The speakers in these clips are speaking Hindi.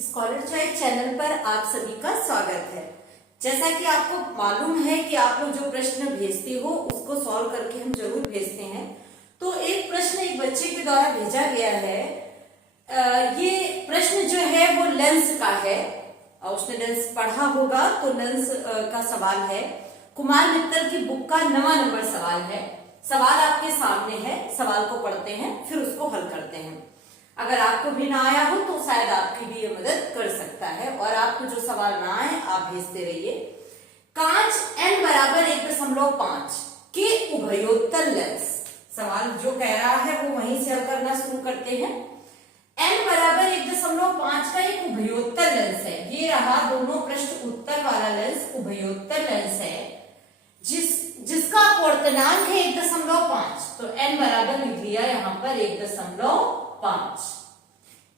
स्कॉलर चाइल्ड चैनल पर आप सभी का स्वागत है। जैसा कि आपको मालूम है कि आप लोग जो प्रश्न भेजते हो उसको सॉल्व करके हम जरूर भेजते हैं। तो एक प्रश्न एक बच्चे के द्वारा भेजा गया है। ये प्रश्न जो है वो लेंस का है और उसने लेंस पढ़ा होगा, तो लेंस का सवाल है। कुमार मित्तल की बुक का 9वां नंबर सवाल है। सवाल आपके सामने है, सवाल को पढ़ते हैं फिर उसको हल करते हैं। अगर आपको भी ना आया हो तो शायद आपकी भी ये मदद कर सकता है, और आपको जो सवाल ना आए आप भेजते रहिए। कांच n बराबर 1.5 के उभयोत्तर लेंस, सवाल जो कह रहा है वो वहीं से हल करना शुरू करते हैं। n बराबर 1.5 का एक उभयोत्तर लेंस है। ये रहा दोनों पृष्ठ उत्तर वाला लेंस उभयोत्तर लेंस है, जिसका अपूर्णांक है 1.5। तो n बराबर लिख लिया यहाँ पर 1.5।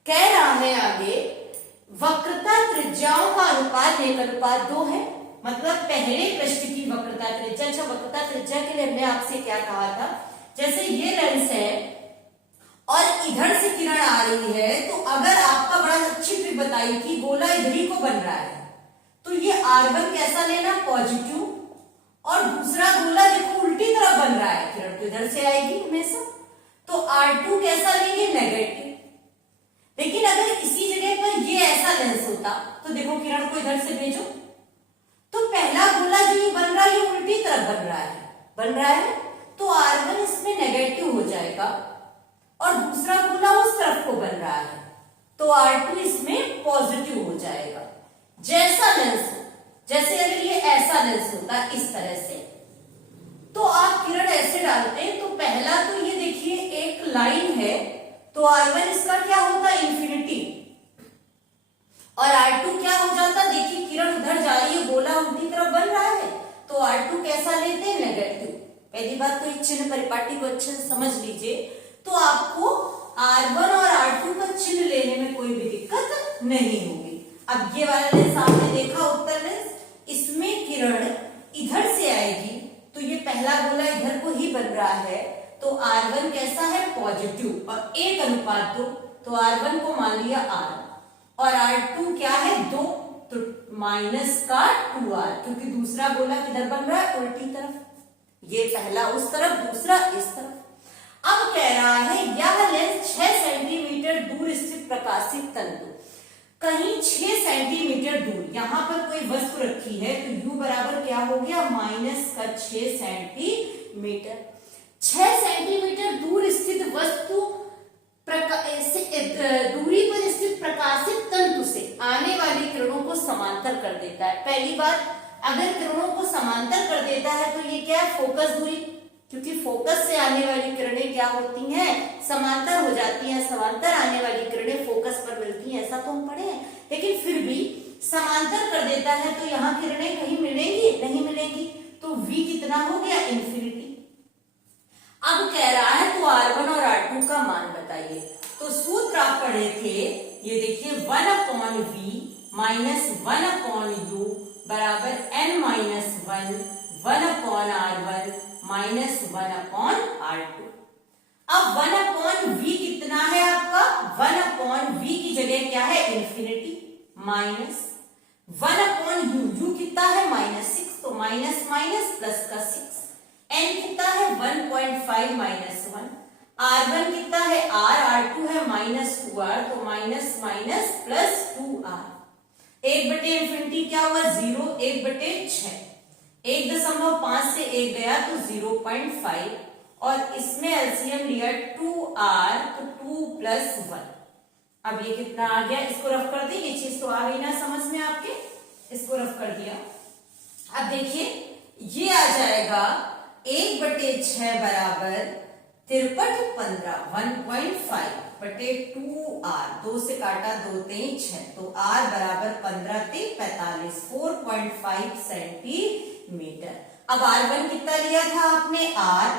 कह रहा है आगे वक्रता त्रिज्याओं का अनुपात 1:2 है। मतलब पहले पृष्ठ की वक्रता त्रिज्या। अच्छा, वक्रता त्रिज्या के लिए हमने आपसे क्या कहा था, जैसे ये लेंस है और इधर से किरण आ रही है, तो अगर आपका बड़ा अच्छी ट्रिक बताई कि गोला इधर ही को बन रहा है, तो ये R1 कैसा लेना, पॉजिटिव, और दूसरा गोला देखो उल्टी तरफ बन रहा है, किरण तो इधर से आएगी हमेशा, तो R2 कैसा लेंगे, नेगेटिव। लेकिन अगर इसी जगह पर ये ऐसा लेंस होता तो देखो किरण को इधर से भेजो, तो पहला गोला जो ये बन रहा है ये उल्टी तरफ बन रहा है, तो R1 इसमें नेगेटिव हो जाएगा, और दूसरा गोला उस तरफ को बन रहा है, तो R2 इसमें पॉजिटिव हो जाएगा। जैसा लेंस हो, जैसे अगर ये ऐसा लेंस होता इस तरह से, तो आप किरण ऐसे डालते हैं, तो पहला तो ये देखिए एक लाइन है, तो R1 इसका क्या होता, इंफिनिटी, और R2 क्या हो जाता, देखिए किरण उधर जा रही है, गोला उल्टी तरफ बन रहा है, तो R2 कैसा लेते हैं, नेगेटिव। पहली बात तो इस चिन्ह परिपाटी को अच्छे से समझ लीजिए, तो आपको R1 और R2 का चिन्ह लेने में कोई भी दिक्कत नहीं होगी। अब ये वाला लेंस आपने देखा उत्तर लेंस, इसमें किरण इधर से आएगी, तो ये पहला गोला इधर को ही बन रहा है, तो R1 कैसा है, पॉजिटिव, और 1:2, तो R1 को मान लिया R, और R2 क्या है, 2, तो माइनस का 2R, क्योंकि दूसरा गोला किधर बन रहा है, उल्टी तरफ। ये पहला उस तरफ, दूसरा इस तरफ। अब कह रहा है यह लेंस 6 सेंटीमीटर दूर स्थित प्रकाशित तंतु, कहीं 6 सेंटीमीटर दूर यहां पर कोई वस्तु रखी है, तो U बराबर क्या हो गया, -6 सेंटीमीटर। 6 सेंटीमीटर दूर स्थित वस्तु दूरी पर स्थित प्रकाशित तंतु से आने वाली किरणों को समांतर कर देता है। पहली बात, अगर किरणों को समांतर कर देता है तो ये क्या है, फोकस दूरी, क्योंकि फोकस से आने वाली किरणें क्या होती हैं, समांतर हो जाती हैं। समांतर आने वाली किरणें फोकस पर मिलती हैं, ऐसा तो हम पढ़े हैं, लेकिन फिर भी समांतर कर देता है, तो यहाँ किरणें कहीं मिलेंगी, नहीं मिलेंगी, तो V कितना हो गया, इंफिनिटी। अब कह रहा है तो R1 और R2 का मान बताइए। तो सूत्र आप पढ़े थे, ये देखिए 1/V माइनस 1/U बराबर n-1 1/R1 माइनस 1/R2। अब 1/V कितना है आपका, 1/V की जगह क्या है, इंफिनिटी, माइनस 1/U, U कितना है, -6, तो माइनस माइनस प्लस का 6, n कितना है 1.5 माइनस 1, R1 कितना है R, R2 है -2R, तो माइनस माइनस प्लस 2R। 1/इंफिनिटी क्या हुआ, 0, 1/6, 1.5 से 1 गया तो 0.5, और इसमें एलसीएम लिया 2R, तो 2 + 1। अब ये कितना आ गया, इसको रफ कर दी, ये चीज तो आ गई ना समझ में आपके, इसको रफ कर दिया। अब देखिए ये आ जाएगा 1/6 बराबर 53/15 1.5/2R, 2 से काटा 2 3 6, तो R बराबर 15 3 45 4.5 सेंटीमीटर। अब R1 कितना लिया था आपने, R,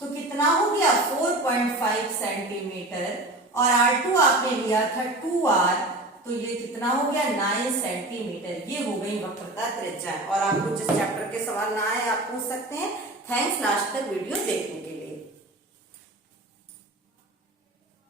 तो कितना हो गया 4.5 सेंटीमीटर, और R2 आपने लिया था 2R, तो ये कितना हो गया 9 सेंटीमीटर। ये हो गई वक्रता त्रिज्या। और आपको जिस चैप्टर के सवाल ना आए आप पूछ सकते हैं। थैंक्स लास्ट तक वीडियो देखने के लिए।